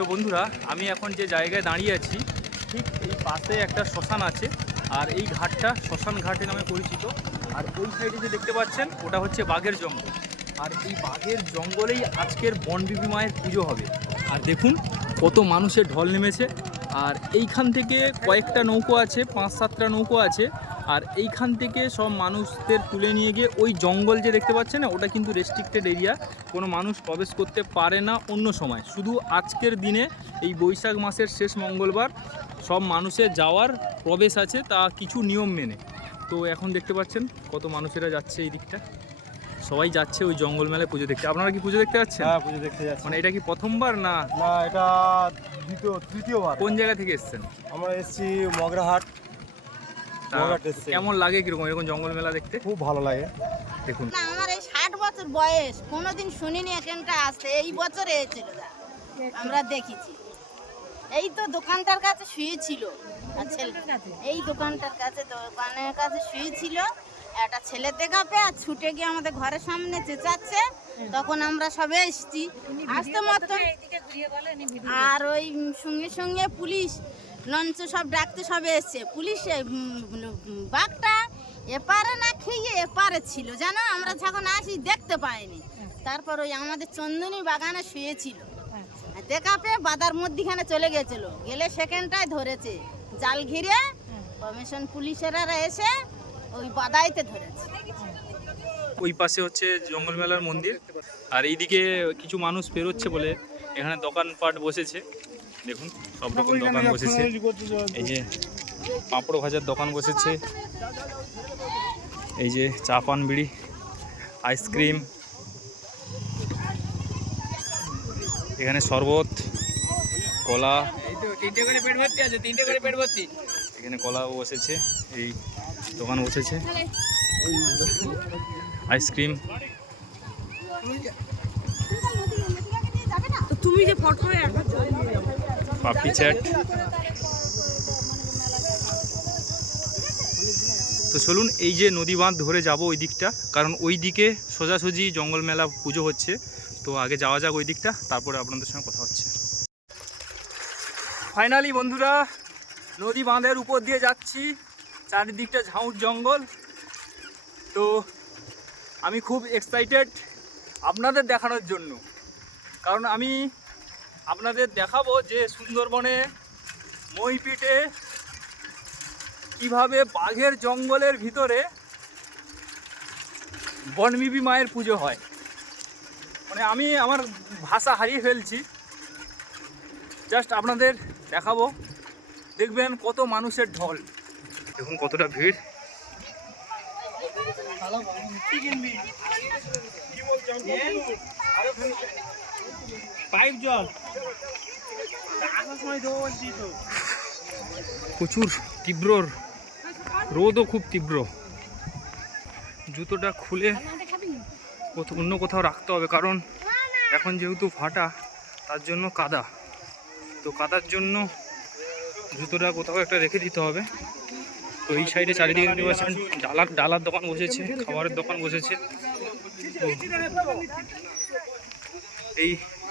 তো বন্ধুরা, আমি এখন যে জায়গায় দাঁড়িয়ে আছি ঠিক এই পাশে একটা শ্মশান আছে। আর এই ঘাটটা শ্মশান ঘাটে নামে পরিচিত। আর ওই সাইডে যে দেখতে পাচ্ছেন ওটা হচ্ছে বাঘের জঙ্গল। আর এই বাঘের জঙ্গলেই আজকের বনবিবি মায়ের পুজো হবে। আর দেখুন কত মানুষের ঢল নেমেছে। আর এইখান থেকে কয়েকটা নৌকো আছে, 5-7টা নৌকো আছে। আর এইখান থেকে সব মানুষদের তুলে নিয়ে গিয়ে ওই জঙ্গল যে দেখতে পাচ্ছেন না, ওটা কিন্তু রেস্ট্রিক্টেড এরিয়া, কোনো মানুষ প্রবেশ করতে পারে না অন্য সময়। শুধু আজকের দিনে এই বৈশাখ মাসের শেষ মঙ্গলবার সব মানুষের যাওয়ার প্রবেশ আছে, তা কিছু নিয়ম মেনে। তো এখন দেখতে পাচ্ছেন কত মানুষেরা যাচ্ছে এই দিকটা, সবাই যাচ্ছে ওই জঙ্গল মেলায় পুজো দেখতে। আপনারা কি পুজো দেখতে যাচ্ছেন? হ্যাঁ, পুজো দেখতে যাচ্ছি। মানে এটা কি প্রথমবার না? না, এটা তৃতীয়বার। কোন জায়গা থেকে এসেছেন? আমরা এসেছি মগরাহাট। কেমন লাগে কিরকম এরকম জঙ্গল মেলা দেখতে? খুব ভালো লাগে। দেখুন না, আমার এই 60 বছর বয়স, কোনোদিন শুনিনি এখানটা আসতে। এই বছরে এসেছিল, আমরা দেখেছি। এই তো দোকানটার কাছে শুয়েছিল, এই দোকানটার কাছে, দোকানের কাছে শুয়েছিল। একটা ছেলে দেখাবে আর ছুটে গিয়ে আমাদের ঘরের সামনে চেঁচাচ্ছে। তখন আমরা সবে এসেছি আসতে মতো। আর ওই সঙ্গে সঙ্গে পুলিশ লঞ্চ সব ডাকতে সবে এসছে। পুলিশ বাঘটা এপারে না খেয়ে এপারে ছিল, জানো, আমরা যখন আসি দেখতে পাইনি। তারপর ওই আমাদের চন্দনী বাগানে শুয়েছিল, দেখা পেয়ে বাদার মধ্যিখানে চলে গেছিল, গেলে সেখানটায় ধরেছে জাল ঘিরে। কমিশন পুলিশেরা এসে ওই বাদাইতে ধরেছে। ওই পাশে হচ্ছে জঙ্গল মেলার মন্দির। আর এইদিকে কিছু মানুষ বেরোচ্ছে বলে এখানে দোকানপাট বসেছে। দেখুন সব রকম দোকান বসেছে। এই যে পাঁপড় ভাজার দোকান বসেছে, এই যে চা পান বিড়ি, আইসক্রিম, এখানে শরবত, কলা, এখানে কলা বসেছে, এই দোকান বসেছে, আইসক্রিম। তুমি যে ফটো পাপড়ি চাট। তো চলুন এই যে নদী বাঁধ ধরে যাব ওই দিকটা, কারণ ওই দিকে সোজাসুজি জঙ্গল মেলা পুজো হচ্ছে। তো আগে যাওয়া যাক ওই দিকটা, তারপরে আপনাদের সঙ্গে কথা হচ্ছে। ফাইনালি বন্ধুরা নদী বাঁধের উপর দিয়ে যাচ্ছি, চারিদিকটা ঝাউট জঙ্গল। তো আমি খুব এক্সাইটেড আপনাদের দেখানোর জন্য, কারণ আমি আপনাদের দেখাবো যে সুন্দরবনে মইপিটে কিভাবে বাঘের জঙ্গলের ভিতরে বনবিবি মায়ের পুজো হয়। মানে আমি আমার ভাষা হারিয়ে ফেলছি, জাস্ট আপনাদের দেখাবো। দেখবেন কত মানুষের ঢল, দেখুন কতটা ভিড়। পাইপ জল প্রচুর তীব্র, রোদও খুব তীব্র। জুতোটা খুলে অন্য কোথাও রাখতে হবে, কারণ এখন যেহেতু ফাটা তার জন্য কাদা। তো কাদার জন্য জুতোটা কোথাও একটা রেখে দিতে হবে। তো এই সাইডে চারিদিকে দেখতে পাচ্ছেন ডালার দোকান বসেছে, খাবারের দোকান বসেছে।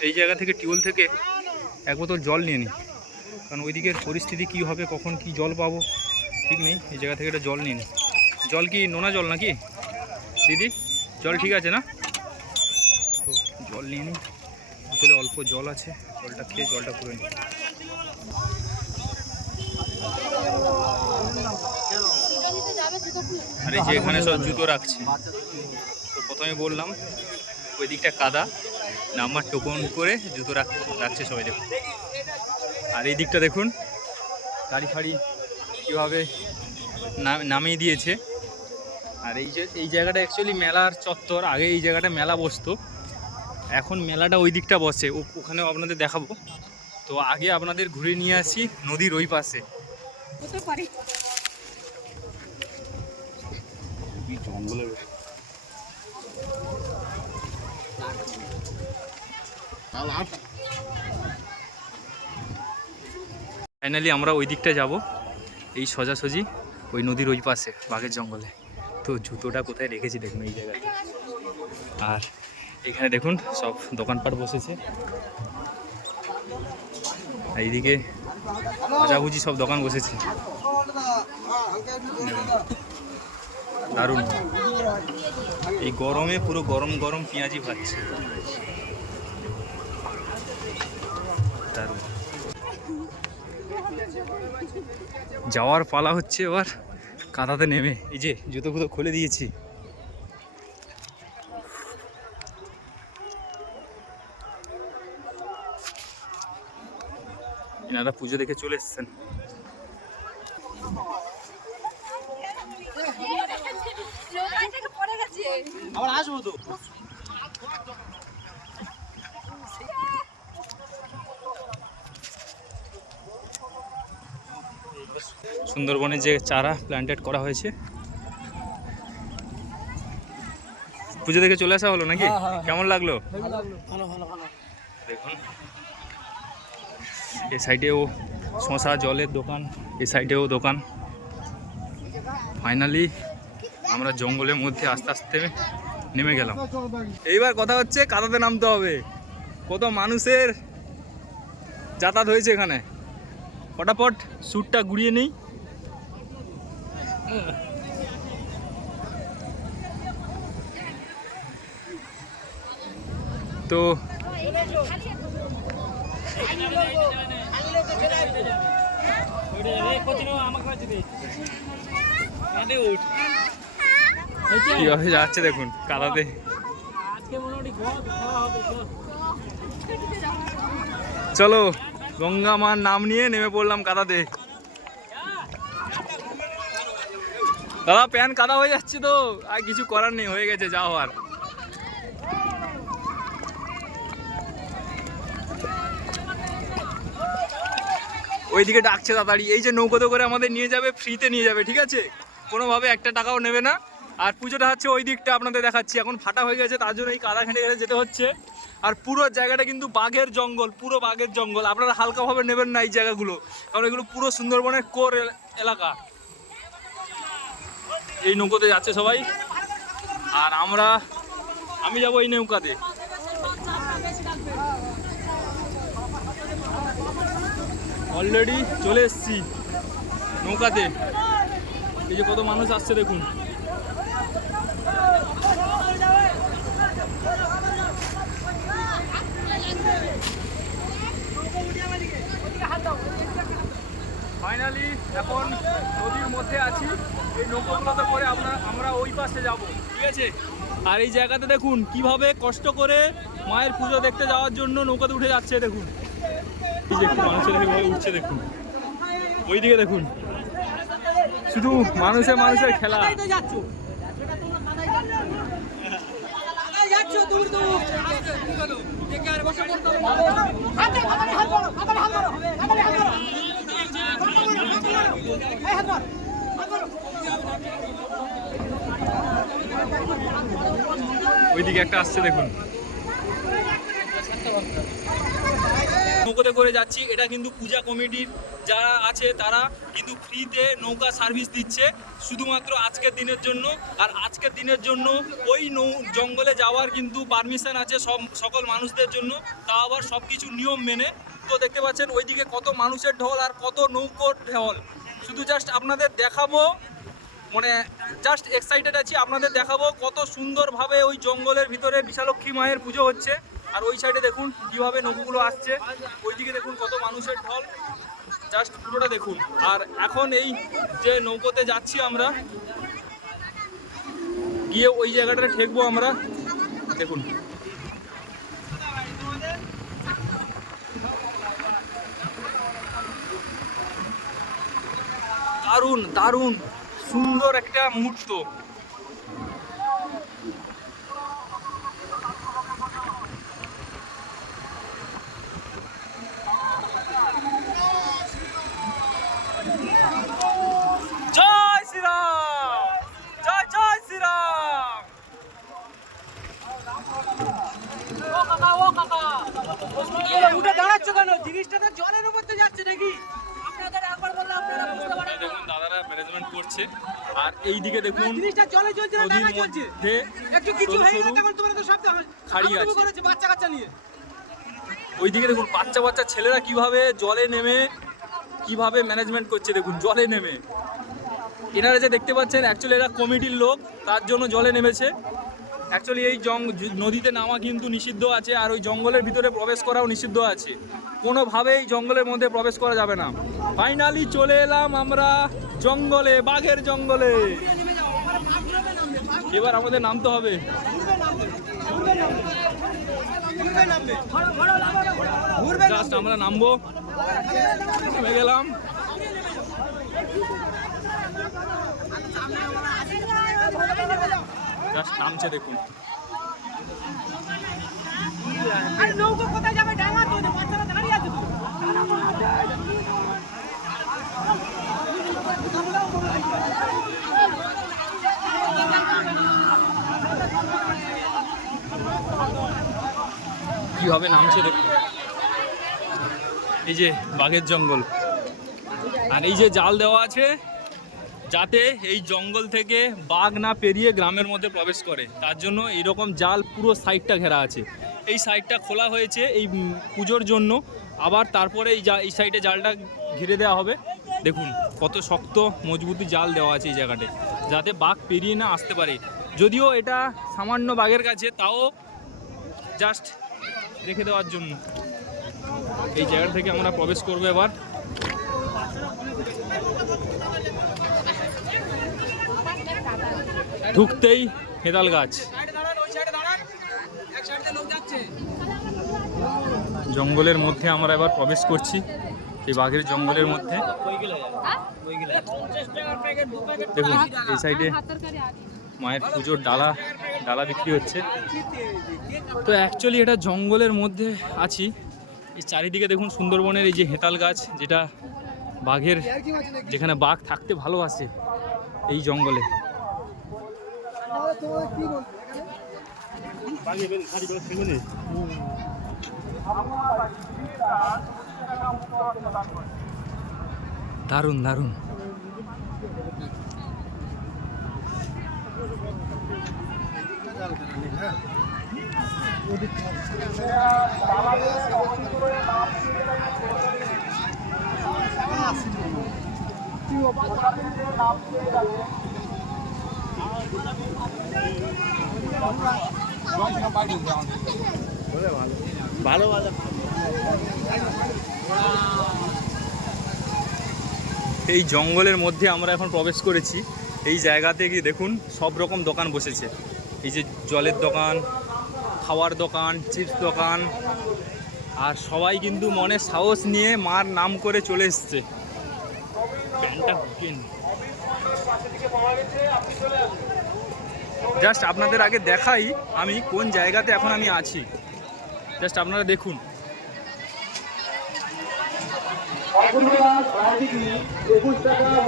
এই জায়গা থেকে টিউবওয়েল থেকে এক বোতল জল নিয়ে নিই, কারণ ওই দিকের পরিস্থিতি কী হবে, কখন কি জল পাবো ঠিক নেই। এই জায়গা থেকে একটা জল নিয়ে নিই। জল কি নোনা জল নাকি দিদি? জল ঠিক আছে না? তো জল নিয়ে নিই, বোতলে অল্প জল আছে, জলটা খেয়ে জলটা পুরো নিই। আর এই যে এখানে সব জুতো রাখছে। তো প্রথমে বললাম ওই দিকটা কাদা, নাম্বার টোকন করে জুতো রাখছে সবাই, দেখুন। আর এই দিকটা দেখুন গাড়ি ফাড়ি কীভাবে নামিয়ে দিয়েছে। আর এই জায়গাটা অ্যাকচুয়ালি মেলার চত্বর, আগে এই জায়গাটা মেলা বসতো, এখন মেলাটা ওই দিকটা বসে, ওখানেও আপনাদের দেখাবো। তো আগে আপনাদের ঘুরে নিয়ে আসি নদীর ওই পাশে। ফাইনালি আমরা ওই দিকটা যাব, এই সোজাসুজি ওই নদীর ওই পাশে বাঘের জঙ্গলে। তো জুতোটা কোথায় রেখেছি দেখুন এই জায়গাতে। আর এখানে দেখুন সব দোকানপাট বসেছে। এইদিকে ভাজাভুজি সব দোকান বসেছে, দারুণ। এই গরমে পুরো গরম গরম পেঁয়াজি ভাজছে, দারুণ। যাওয়ার পালা হচ্ছে এবার কাদাতে নেমে। এই যে জুতো ফুতো খুলে দিয়েছি। এনারা পুজো দেখে চলে এসছেন। আবার আসবো তো। সুন্দরবনে যে চারা প্ল্যান্টেড করা হয়েছে, পুজো দেখে চলে আসা হলো নাকি? কেমন লাগলো? দেখুন এই সাইডেও শশা, জলের দোকান, এই সাইডেও দোকান। ফাইনালি আমরা জঙ্গলের মধ্যে আস্তে আস্তে নেমে গেলাম। এইবার কথা হচ্ছে কাদাতে নামতে হবে। কত মানুষের যাতায়াত হয়েছে এখানে। ফটাফট স্যুটটা গুড়িয়ে নেই। তো কিভাবে যাচ্ছে দেখুন কাদাতে। চলো গঙ্গা মার নাম নিয়ে নেমে পড়লাম কাদাতে। দাদা প্যান্ট কাদা হয়ে যাচ্ছে তো, আর কিছু করার নেই, হয়ে গেছে যা হওয়ার। ওইদিকে ডাকছে তাড়াতাড়ি। এই যে নৌকোতে করে আমাদের নিয়ে যাবে, ফ্রিতে নিয়ে যাবে, ঠিক আছে, কোনোভাবে একটা টাকাও নেবে না। আর পুজোটা হচ্ছে ওই দিকটা আপনাদের দেখাচ্ছি। এখন ফাটা হয়ে গেছে, তার জন্য এই কাদা ঘেঁটে ঘেঁটে যেতে হচ্ছে। আর পুরো জায়গাটা কিন্তু বাঘের জঙ্গল, পুরো বাঘের জঙ্গল। আপনারা হালকাভাবে নেবেন না এই জায়গাগুলো, কারণ এগুলো পুরো সুন্দরবনের কোর এলাকা। এই নৌকোতে যাচ্ছে সবাই, আর আমি যাবো এই নৌকাতে। অলরেডি চলে এসেছি নৌকাতে। এই যে কত মানুষ আসছে দেখুন। ফাইনালি এখন নদীর মধ্যে আছি। এই নৌকাগুলোতে করে আমরা ওই পাশে যাব, ঠিক আছে। আর এই জায়গাতে দেখুন কিভাবে কষ্ট করে মায়ের পুজো দেখতে যাওয়ার জন্য নৌকাতে উঠে যাচ্ছে। দেখুন মানুষের উঠছে, দেখুন ওইদিকে দেখুন, শুধু মানুষের খেলা। ওইদিকে একটা আসছে দেখুন। নৌকাতে করে যাচ্ছি। এটা কিন্তু পূজা কমিটির যারা আছে তারা কিন্তু ফ্রিতে নৌকা সার্ভিস দিচ্ছে শুধুমাত্র আজকের দিনের জন্য। আর আজকের দিনের জন্য ওই জঙ্গলে যাওয়ার কিন্তু পারমিশন আছে সকল মানুষদের জন্য, তা আবার সব কিছু নিয়ম মেনে। তো দেখতে পাচ্ছেন ওইদিকে কত মানুষের ঢল আর কত নৌকোর ঢল। শুধু জাস্ট আপনাদের দেখাবো, মানে জাস্ট এক্সাইটেড আছি, আপনাদের দেখাবো কত সুন্দরভাবে ওই জঙ্গলের ভিতরে বিশালক্ষী মায়ের পুজো হচ্ছে। আর ওই সাইডে দেখুন কিভাবে নৌকোগুলো আসছে, ওইদিকে দেখুন কত মানুষের ঢল, জাস্ট পুরোটা দেখুন। আর এখন এই যে নৌকোতে যাচ্ছি আমরা, গিয়ে ওই জায়গাটা ঠেকবো আমরা, দেখুন। দারুণ দারুণ সুন্দর একটা মুহূর্ত। জয় শ্রীরাম, জয় জয় শ্রীরাম। উঠে দাঁড়াচ্ছ কেন? জিনিসটা তো জলের মধ্যে যাচ্ছে নাকি? আপনাদের একবার বললাম আপনারা বুঝতে পারেন না। দেখুন দাদারা ম্যানেজমেন্ট করছে। আর এই দিকে দেখুন জিনিসটা জলে চলছে না ঢাকা চলছে। একটু কিছু হয়ে গেলে কেমন তোমরা তো সব খাড়ি আছে করেছে বাচ্চা কাচ্চা নিয়ে। ওইদিকে দেখুন বাচ্চা বাচ্চা ছেলেরা কিভাবে জলে নেমে কিভাবে ম্যানেজমেন্ট করছে দেখুন জলে নেমে। এনারা যে দেখতে পাচ্ছেন অ্যাকচুয়ালি এরা কমিটির লোক, তার জন্য জলে নেমেছে। অ্যাকচুয়ালি এই নদীতে নামা কিন্তু নিষিদ্ধ আছে, আর ওই জঙ্গলের ভিতরে প্রবেশ করাও নিষিদ্ধ আছে। কোনোভাবেই জঙ্গলের মধ্যে প্রবেশ করা যাবে না। ফাইনালি চলে এলাম আমরা জঙ্গলে, বাঘের জঙ্গলে। এবার আমাদের নামতে হবে। জাস্ট আমরা নামবো, নেমে গেলাম। জাস্ট নামছে দেখুন। নৌকো কোথায় যাবে? ডাঙা তো বাচ্চারা দাঁড়িয়ে আছে তো। কিভাবে নামছে দেখুন। এই যে বাঘের জঙ্গল, আর এই যে জাল দেওয়া আছে যাতে এই জঙ্গল থেকে বাঘ না পেরিয়ে গ্রামের মধ্যে প্রবেশ করে, তার জন্য এইরকম জাল পুরো সাইডটা ঘেরা আছে। এই সাইডটা খোলা হয়েছে এই পুজোর জন্য, আবার তারপরে এই সাইডে জালটা ঘিরে দেওয়া হবে। দেখুন কত শক্ত মজবুতি জাল দেওয়া আছে এই জায়গাটায়, যাতে বাঘ পেরিয়ে না আসতে পারে। যদিও এটা সামান্য বাঘের কাছে, তাও জাস্ট রেখে দেওয়ার জন্য। এই জায়গা থেকে আমরা প্রবেশ করবো এবার। ঢুকতেই হেদাল গাছ, জঙ্গলের মধ্যে আমরা এবার প্রবেশ করছি, এই বাঘের জঙ্গলের মধ্যে। দেখুন এই সাইডে মায়ের পুজোর ডালা বিক্রি হচ্ছে। তো অ্যাকচুয়ালি এটা জঙ্গলের মধ্যে আছি। এই চারিদিকে দেখুন সুন্দরবনের এই যে হেতাল গাছ, যেটা বাঘের, যেখানে বাঘ থাকতে ভালোবাসে এই জঙ্গলে। দারুণ দারুণ। ভালো এই জঙ্গলের মধ্যে আমরা এখন প্রবেশ করেছি। এই জায়গাতে গিয়ে দেখুন সব রকম দোকান বসেছে। এই যে জলের দোকান, খাওয়ার দোকান, চিপস দোকান, আর সবাই কিন্তু মনে সাহস নিয়ে মার নাম করে চলে এসছে। জাস্ট আপনাদের আগে দেখাই আমি কোন জায়গাতে এখন আমি আছি, জাস্ট আপনারা দেখুন।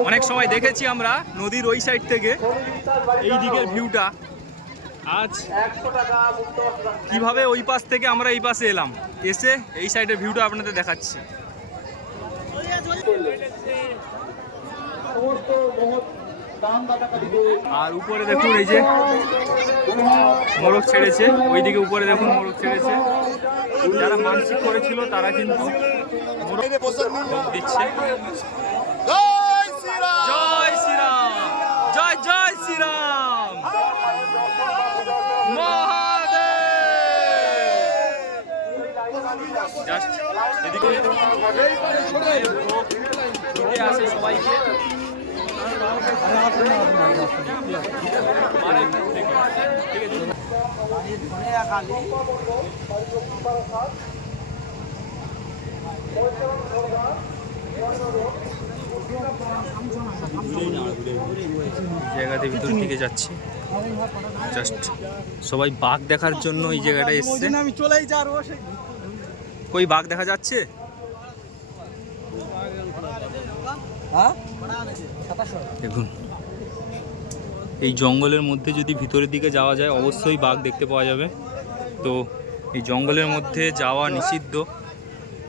অনেক সময় দেখেছি আমরা নদীর ওই সাইড থেকে এই দিকের ভিউটা, আজ কিভাবে ওই পাশ থেকে আমরা এই পাশে এলাম, এসে এই সাইডের ভিউটা আপনাদের দেখাচ্ছি। আর উপরে দেখুন এই যে মোরগ ছেড়েছে, ওইদিকে উপরে দেখুন মোরগ ছেড়েছে। যারা মানসিক করেছিল তারা কিন্তু মোরগ দিচ্ছে। জয় শ্রীরাম, জয় জয় শ্রীরাম, মহাদেব। জাস্ট এদিকে আসে সবাইকে। জায়গাতে ভিতর দিকে যাচ্ছি, জাস্ট সবাই বাঘ দেখার জন্য এই জায়গাটা এসছে। আমি চলেই যাবো। কই বাঘ দেখা যাচ্ছে? দেখুন এই জঙ্গলের মধ্যে যদি ভিতরের দিকে যাওয়া যায় অবশ্যই বাঘ দেখতে পাওয়া যাবে। তো এই জঙ্গলের মধ্যে যাওয়া নিষিদ্ধ,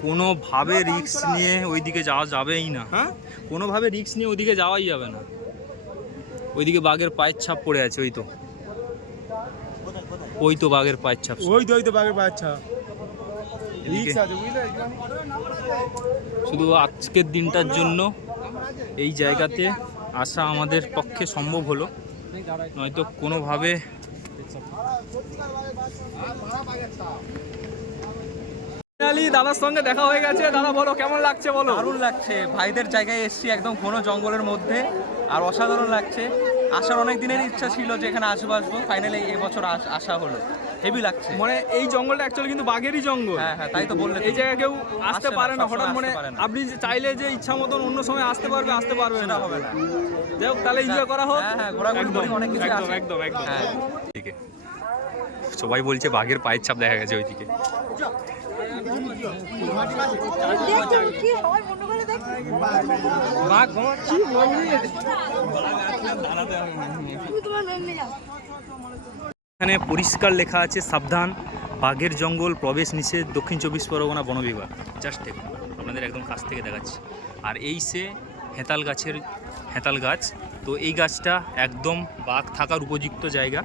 কোনোভাবে রিস্ক নিয়ে ওইদিকে যাওয়া যাবেই না। কোনোভাবে রিস্ক নিয়ে ওইদিকে যাওয়াই যাবে না। ওইদিকে বাঘের পায়ের ছাপ পড়ে আছে, ওই তো বাঘের পায়ের ছাপ, ওই তো বাঘের পায়ের ছাপ। এদিকে শুধু আজকের দিনটার জন্য এই জায়গাতে আসা আমাদের পক্ষে সম্ভব হলো, নয়তো কোনোভাবে দাদার সঙ্গে দেখা হয়ে গেছে। দাদা বলো কেমন লাগছে বলো। দারুণ লাগছে, ভাইদের জায়গায় এসেছি একদম ঘন জঙ্গলের মধ্যে, আর অসাধারণ লাগছে। আসার অনেক দিনের ইচ্ছা ছিল যে এখানে আসবো, ফাইনালি এবছর আসা হলো, হেভি লাগছে। মানে এই জঙ্গলটা অ্যাকচুয়ালি কিন্তু বাঘেরই জঙ্গল। হ্যাঁ হ্যাঁ, তাই তো বললে। এই জায়গায় কেউ আসতে পারে না হঠাৎ, সবসময় মানে আসতে পারে না। আপনি যে চাইলে যে ইচ্ছা মতন অন্য সময় আসতে পারবে না, হবে না। যাই হোক তাহলে এনজয় করা হোক। হ্যাঁ হ্যাঁ, ঘোরাঘুরি করি, অনেক কিছু একদম আছে। একদম একদম। হ্যাঁ। এদিকে সবাই বলছে বাঘের পায়ের ছাপ দেখা গেছে ওইদিকে। এখানে পরিষ্কার লেখা আছে সাবধান, বাঘের জঙ্গল প্রবেশ নিষেধ, দক্ষিণ 24 পরগনা বন বিভাগ। জাস্ট দেখুন, আপনাদের একদম কাছ থেকে দেখাচ্ছি। আর এই সে হেতাল গাছ, তো এই গাছটা একদম বাঘ থাকার উপযুক্ত জায়গা।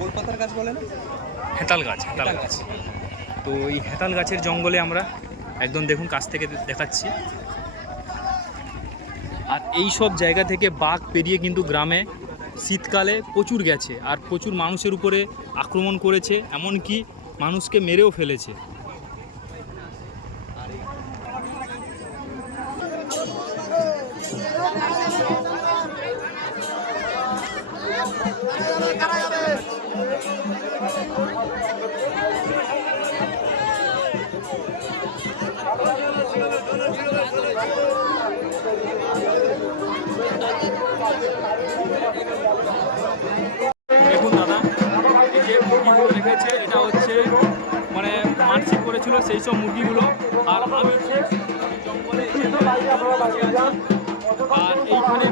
গোলপাতার গাছ বলে না, হেতাল গাছ। তো এই হেতাল গাছের জঙ্গলে আমরা একদম দেখুন কাছ থেকে দেখাচ্ছি। আর এই সব জায়গা থেকে বাঘ পেরিয়ে কিন্তু গ্রামে শীতকালে প্রচুর গেছে, আর প্রচুর মানুষের উপরে আক্রমণ করেছে, এমনকি মানুষকে মেরেও ফেলেছে। দেখুন দাদা, এই যে মুরগিগুলো রেখেছে, এটা হচ্ছে মানে মানসিক করেছিল সেই সব মুরগিগুলো। আর আমি জঙ্গলে আর এইখানে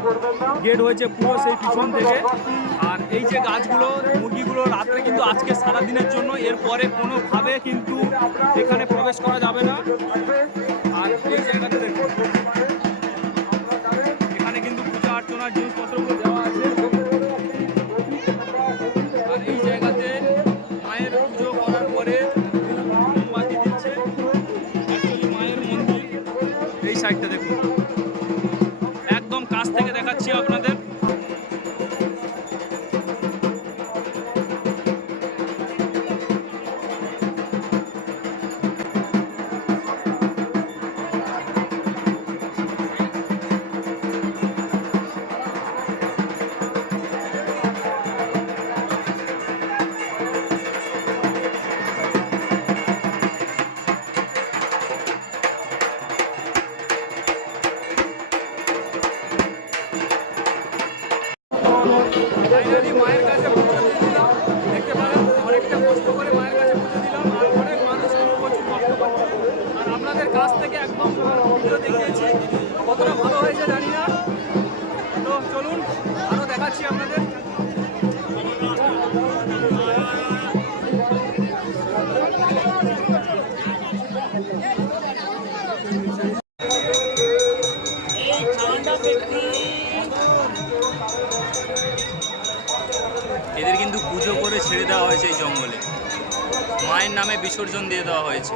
গেট হয়েছে পুরো সেই পিছন থেকে। আর এই যে গাছগুলো, মুরগিগুলো রাত্রে কিন্তু আজকে সারাদিনের জন্য, এরপরে কোনোভাবে কিন্তু এখানে প্রবেশ করা যাবে না। আর এই জায়গাতে দেখুন, এখানে কিন্তু পূজা অর্চনার জিনিসপত্রগুলো দেওয়া আছে। আর এই জায়গাতে মায়ের পুজো করার পরে মোমবাতি দিচ্ছে। অ্যাকচুয়ালি মায়ের মন্দির এই সাইডটা দেখুন, একদম কাছ থেকে দেখাচ্ছি আপনাদের। ফাইনালি মায়ের কাছে পুজো দিয়ে দিলাম, দেখতে পারেন অনেকটা কষ্ট করে মায়ের কাছে পুজো দিলাম। আর অনেক মানুষ প্রচুর কষ্ট করছে। আর আপনাদের কাছ থেকে একদম ভিডিও দেখিয়েছি, কতটা ভালো হয়েছে জানি না। তো চলুন আরও দেখাচ্ছি আপনাদের। এদের কিন্তু পুজো করে ছেড়ে দেওয়া হয়েছে এই জঙ্গলে, মায়ের নামে বিসর্জন দিয়ে দেওয়া হয়েছে।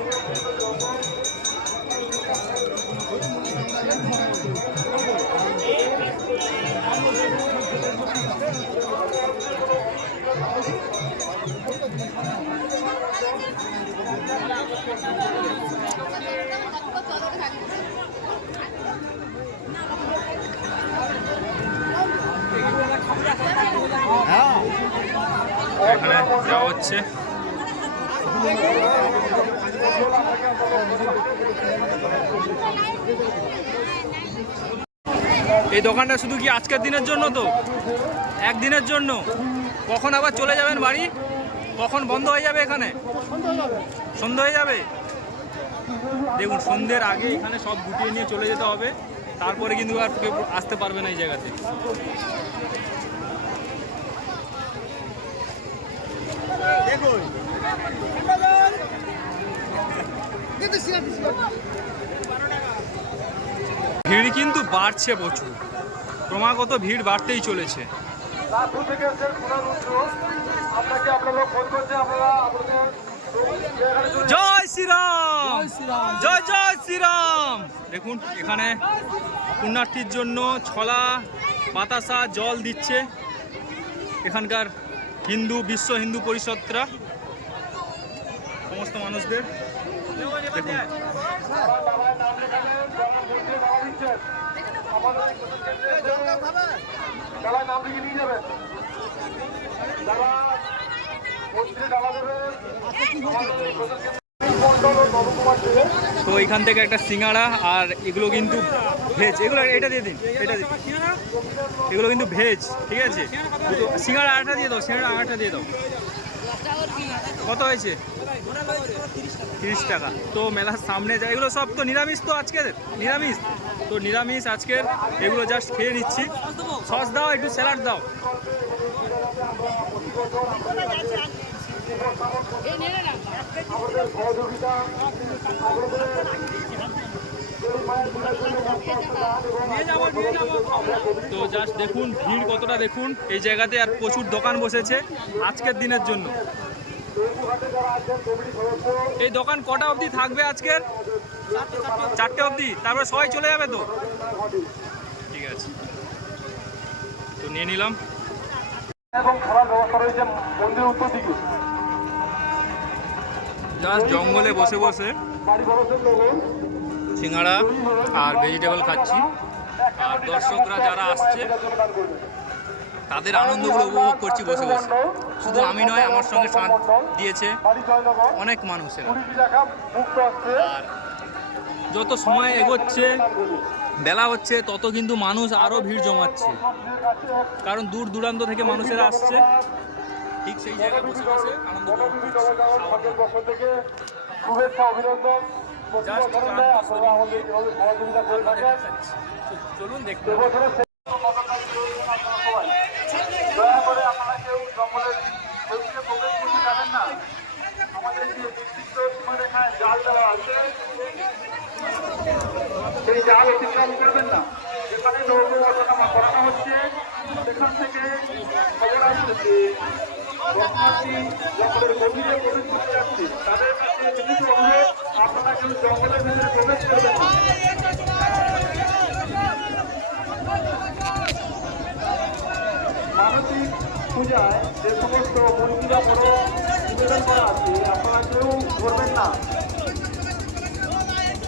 এখানে যাওয়া হচ্ছে। এই দোকানটা শুধু কি আজকের দিনের জন্য? তো একদিনের জন্য। কখন আবার চলে যাবেন বাড়ি? কখন বন্ধ হয়ে যাবে? এখানে সন্ধ্যা হয়ে যাবে। দেখুন সন্ধ্যের আগে এখানে সব গুটিয়ে নিয়ে চলে যেতে হবে, তারপরে কিন্তু আর কেউ আসতে পারবে না এই জায়গাতে। ভিড় কিন্তু বাড়ছে প্রচুর, ক্রমাগত ভিড় বাড়তেই চলেছে। জয় শ্রীরাম, জয় জয় শ্রীরাম। দেখুন এখানে পুণ্যার্থীর জন্য ছলা, বাতাসা, জল দিচ্ছে এখানকার বিশ্ব হিন্দু পরিষদরা সমস্ত মানুষদের। দেখুন তো এখান থেকে একটা সিঙ্গাড়া, আর এগুলো কিন্তু ভেজ, এটা দিয়ে দিন, এগুলো কিন্তু ভেজ, ঠিক আছে। সিঙ্গাড়া আটা দিয়ে দাও, দিয়ে দাও। কত হয়েছে? 30 টাকা। তো মেলার সামনে যায়, এগুলো সব তো নিরামিষ, তো আজকের নিরামিষ আজকের। এগুলো জাস্ট খেয়ে নিচ্ছি। সস দাও, একটু স্যালাড দাও। তো জাস্ট দেখুন ভিড় কতটা, দেখুন এই জায়গাতে। আর প্রচুর দোকান বসেছে আজকের দিনের জন্য। এই দোকান কটা অবধি থাকবে আজকের? 4টে অবধি, তারপরে সবাই চলে যাবে তো? ঠিক আছে, তো নিয়ে নিলাম। জাস্ট জঙ্গলে বসে বসে সিঙ্গাড়া আর ভেজিটেবল খাচ্ছি। আর দর্শকরা যারা আসছে তাদের আনন্দগুলো উপভোগ করছি বসে বসে। শুধু আমি নয়, আমার সঙ্গে সাথ দিয়েছে অনেক মানুষেরা। আর যত সময় এগোচ্ছে, বেলা হচ্ছে, তত কিন্তু মানুষ আরও ভিড় জমাচ্ছে, কারণ দূর দূরান্ত থেকে মানুষেরা আসছে। ঠিক সেই জায়গায় বসে বসে আনন্দ উপভোগ করছি। চলুন দেখতে। দয়া করে আপনারা কেউ জঙ্গলের গভীরে প্রবেশ করতে যাবেন না। আমাদের যে নির্দিষ্ট সীমারেখায় জাল দেওয়া আছে, সেই জাল অতিক্রম করবেন না। যেখানে নৌকো ওঠানামা করানো হচ্ছে, সেখান থেকে খবর আসছে যে দর্শনার্থী জঙ্গলের গভীরে প্রবেশ করতে যাচ্ছে। তাদের কাছে বিনীত অনুরোধ, আপনারা কেউ জঙ্গলের ভিতরে প্রবেশ করবেন না। মানসিক পূজায় যে সমস্ত মূর্তিরা বড় নিবেদন করা আছে, আপনারা কেউ ধরবেন না।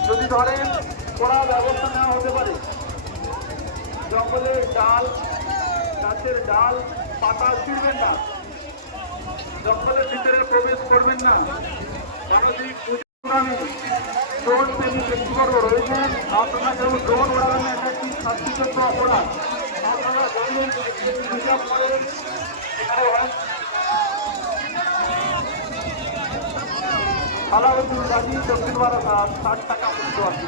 যদি ধরেন, কড়া ব্যবস্থা নেওয়া হতে পারে। জঙ্গলের ডাল, গাছের ডাল, পাতা ছিঁড়বেন না। জঙ্গলের ভিতরে প্রবেশ করবেন না। মানসিক পূজামী ড্রোন প্রেমী ব্যক্তিবর্গ রয়েছেন, আপনারা কেউ ড্রোন উড়াবেন না। এটা একটি শাস্তিযোগ্য অপরাধ। আপনারা জানুন, হিসাব করেন। আলাউদ্দিন গাজী, দক্ষিণ বারাসাত, 60 টাকা মূল্য আসছে।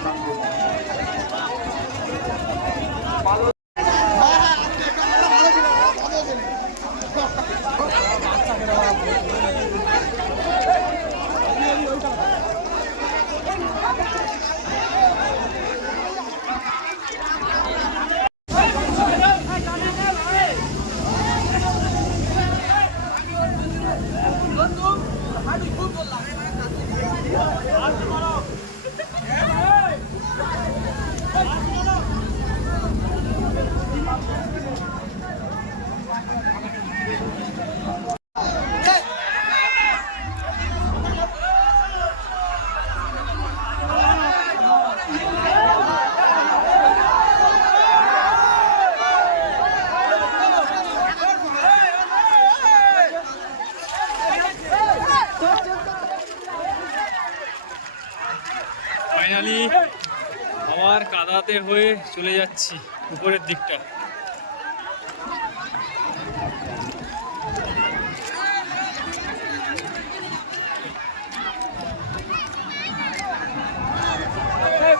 ফাইনালি আবার কাদাতে হয়ে চলে যাচ্ছি উপরের দিকটা। এই